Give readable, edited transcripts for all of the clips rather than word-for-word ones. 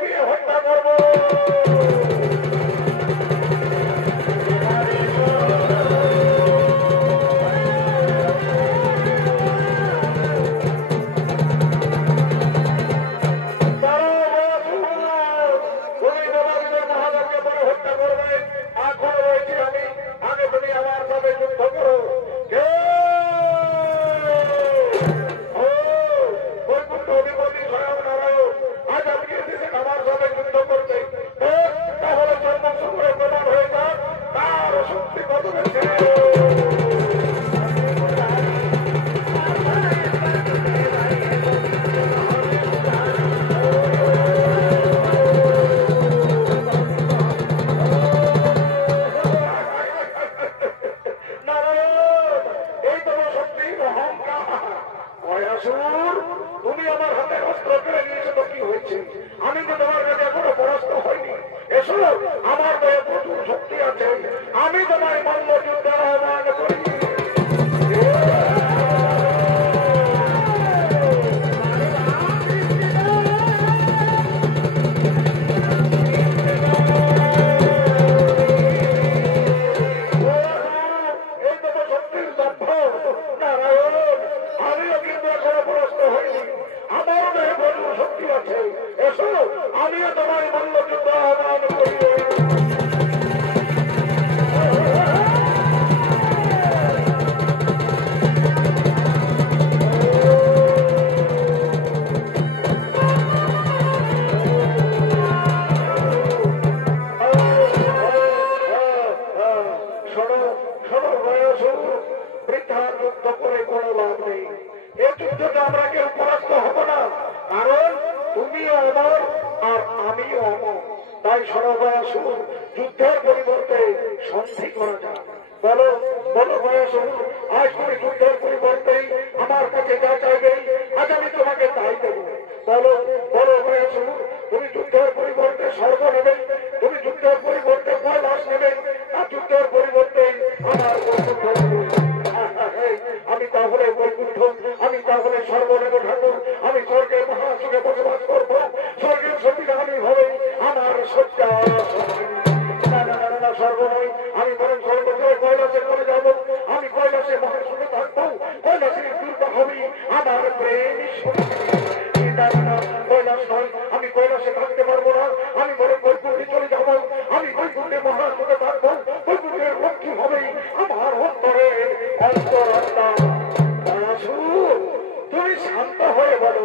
কুপিয়ে হত্যা করবো। তুমি আমার হাতে অস্ত্র কেড়ে নিয়েছো তো কি হয়েছে? আমি তো তোমার কাছে এখনো পরাস্ত হয়নি। এসো, আমার গায়ে প্রচুর শক্তি আছে। আমি তোমায় মল্লযুদ্ধে আহ্বান করি। আমিও তোমার মল্লযুদ্ধ আহ্বান করি। বৃদ্ধার যুদ্ধ করে কোনো লাভ নেই। এই যুদ্ধটা আমরা কেউ পরাস্ত হব না, কারণ তুমিও অমর আর আমিও অমর। তাই সরবয়াসু যুদ্ধের পরিবর্তে সন্ধি করা যায়। বলো বলো বয়াসু, আজ তুমি যুদ্ধের পরিবর্তে আমার কাছে যা চাইবে আজ আমি তোমাকে তাই দেব। বলো বলো বয়াসু, তুমি যুদ্ধের পরিবর্তে স্বর্গ নেবে, তুমি যুদ্ধের পরিবর্তে কৈলাস নেবে, না যুদ্ধের পরিবর্তে আমার বৈকুণ্ঠ নেবে? আমি তাহলে বৈকুণ্ঠ, আমি তাহলে স্বর্গ নেব ঠাকুর। আমি স্বর্গের মহাসুখে বসবাস করবো, স্বর্গের সতীরা আমি হবে আমার সজ্জা। স্বর্গ নয়, আমি বরং স্বর্গ থেকে কৈলাসে করে যাব। আমি কৈলাসে মহাসুখে থাকবো, কৈলাসে দুর্গা হবি আমার প্রেম। কৈলাস নয়, আমি কৈলাসে থাকতে পারবো না, আমি বরং বৈকুণ্ঠে চলে যাবো। আমি বৈকুণ্ঠে মহাসুখে থাকবো, বৈকুণ্ঠের লক্ষ্মী হবে আমার অন্তরে অন্তরাত্মা। তুমি শান্ত হয়ে বলো,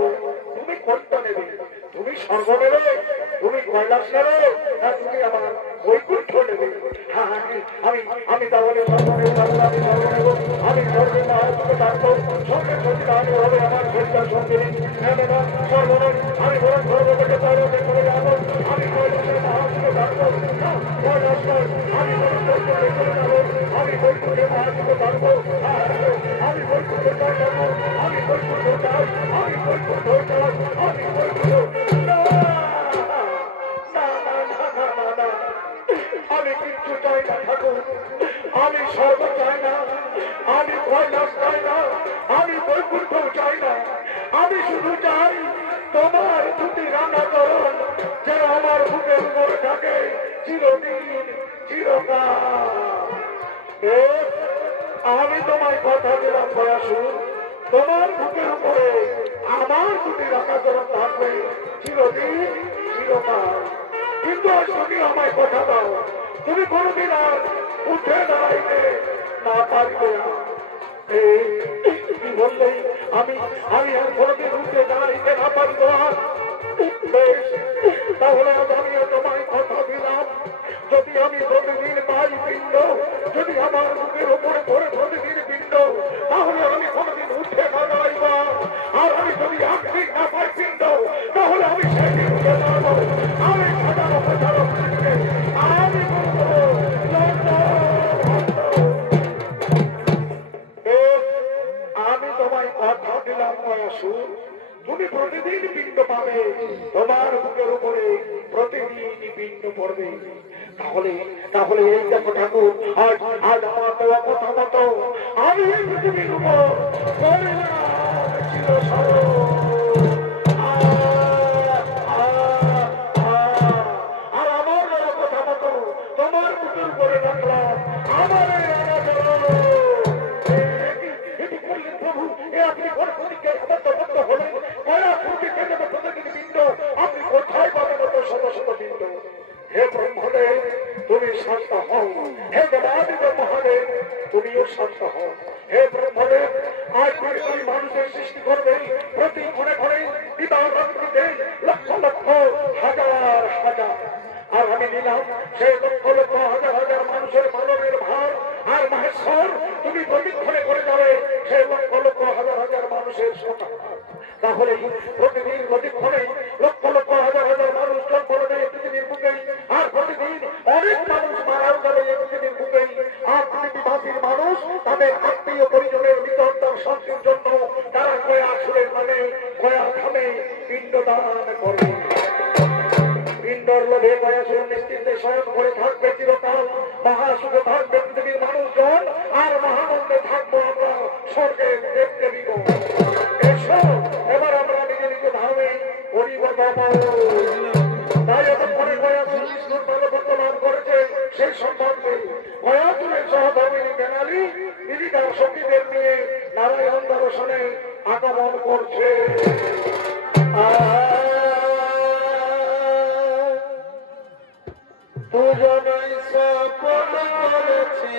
তুমি কোনটা নেবে? তুমি স্বর্গ নেবে, তুমি কৈলাস নেবে, না তুমি আমার বৈকুণ্ঠ নেবে? আমি তাহলে স্বর্গ নেব, আমি স্বর্গ নেব। আমি স্বর্গে মহাসুখে থাকবো, স্বর্গের সত্যি আমি হবে আমার সজ্জার সঙ্গিনী। স্বর্গ নয়, আমি বরং স্বর্গ থেকে কৈলাসে চলে যাবো। আমি কৈলাসের মহাসুখে থাকবো, কৈলাস নয়, আমি বরং বৈকুণ্ঠে চলে যাবো। আমি বৈকুণ্ঠে মহাসুখে থাকবো, আমি বৈকুণ্ঠে চাই যাবো। আমি বৈকুণ্ঠ চাই, আমি বৈকুণ্ঠ চাই, আমি বৈকুণ্ঠ। আমি কিচ্ছু চাই না ঠাকুর, আমি স্বর্গ চাই না, আমি কৈলাস চাই না, আমি বৈকুণ্ঠ চাই না। আমি শুধু চাই তোমার দুটি রান্না করুন, যেন আমার বুকের উপরে থাকে চিরদিন চিরকাল। আমি তোমায় কথা দিলাম বয়াসু, তোমার বুকের উপরে আমার দুটি রান্না করুন থাকবে চিরদিন চিরকাল। কিন্তু আজ তুমি আমায় কথা দাও, তুমি কোনদিন আর উঠে দাঁড়াইতে না পারবে না। বললেই আমি আমি আর কোনদিন উঠে দাঁড়াইতে না পারব না। বেশ, তাহলে আমিও তোমায় কথা দিলাম, যদি আমি প্রতিদিন পাই পিণ্ড, যদি আমার বুকের উপরে পড়ে প্রতিদিন পিণ্ড, তাহলে আমি কোনদিন উঠে না দাঁড়াইব। আর আমি যদি একদিন না পাই পিণ্ড, তাহলে আমি সেদিন উঠে দাঁড়াবো। আমি সাজানো সাজানো আমি বলবো আমি তোমায় কথা দিলাম বয়াসু, তুমি প্রতিদিন পিণ্ড পাবে, তোমার বুকের উপরে প্রতিদিন পিণ্ড পড়বে। তাহলে তাহলে এই দেখো ঠাকুর, আজ আজ আমার দেওয়া কথা মতো আমি এই পৃথিবীর উপর চির হে ব্রহ্মদেব তুমি শান্ত হও, হে দেবাদিদেব মহাদেব তুমিও শান্ত হও। হে ব্রহ্মদেব আজ পৃথিবীর মানুষের সৃষ্টি করবে প্রতি ঘরে ঘরে বিবাহ রাত্রিতে লক্ষ লক্ষ হাজার হাজার, আর আমি নিলাম সেই লক্ষ লক্ষ হাজার হাজার মানুষের মানবের ভার। আর মহেশ্বর তুমি প্রতিক্ষণে করে যাবে সেই লক্ষ লক্ষ হাজার হাজার মানুষের সন্তান। তাহলে প্রতিদিন প্রতিক্ষণে লক্ষ লক্ষ হাজার হাজার মানুষ জন্ম নেবে পৃথিবীর বুকে, আর প্রতিদিন অনেক মানুষ মারাও যাবে এই পৃথিবীর বুকে। আর পৃথিবীবাসীর মানুষ তাদের আত্মীয় পরিজনের নিকটতার শান্তির জন্য তারা গয়া আসুরের নামে গয়া ধামে পিণ্ডদান করবে। পিণ্ডর লোভে গয়াসুর নিশ্চিন্তে শয়ন করে থাকবে চিরকাল, মহাসুখে থাকবে পৃথিবীর মানুষজন, আর মহানন্দে থাকবো আমরা স্বর্গে দেখতে দিব। এসো এবার আমরা নিজে নিজে ধামে করিব তপন। তাই এতক্ষণে গয়াসুর বিষ্ণুর বলবত্ত লাভ করেছে সেই সম্বন্ধে গয়াসুরের সহধর্মিনী বেনালি তিনি তার সখীদের নিয়ে নারায়ণ দর্শনে আগমন করছে। দুজনেই সফল করেছে